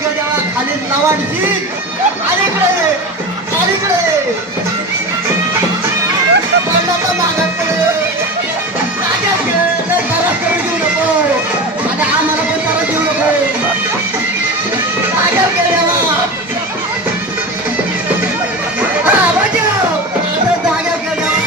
घेऊ देवा खाली लावाडची अलीकडे अलीकडे पडला मागात जाग्यात घे जरा करू देऊ नको आणि आम्हाला पण जरा देऊ नको जाग्यात घे देवा जाग्यात घे देवा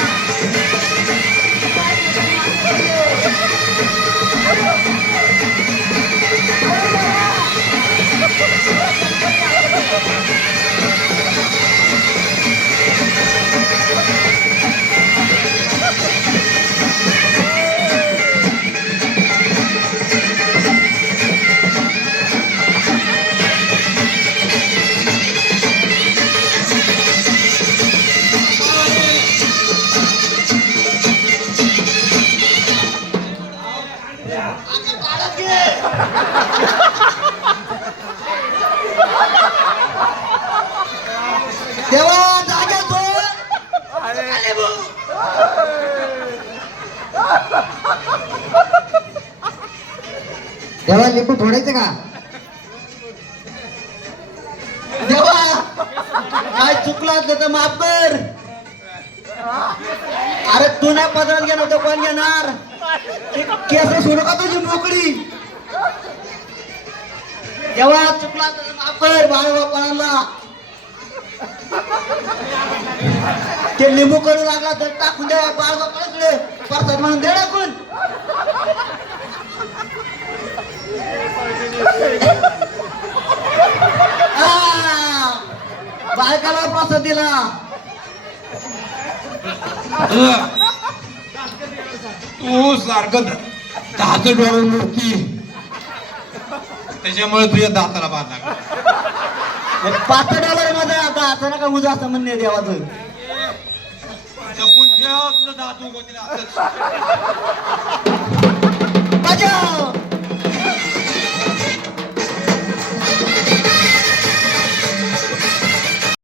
देवा जाग्यात देवा लिंबू फोडायचं का देवा काय चुकलं असलं तर माफ कर अरे तू नाही पदरात घेणार तर कोण घेणार केस सोडू का तुझी मोकळी देवा चुकला असलं तर माफ कर बाळाला ते लिंबू करू लागला तर टाकून द्यावा बाळाकडे परत म्हणून दे टाकून बायकाला प्रसाद दिला तू सारखं दात डोळून मोठी त्याच्यामुळे तुझ्या दाताला बाध लागला $5 मध्ये आता असं नका उजा असं म्हणणे देवाचं जपून ठेव तुझं दात उगवतील असंच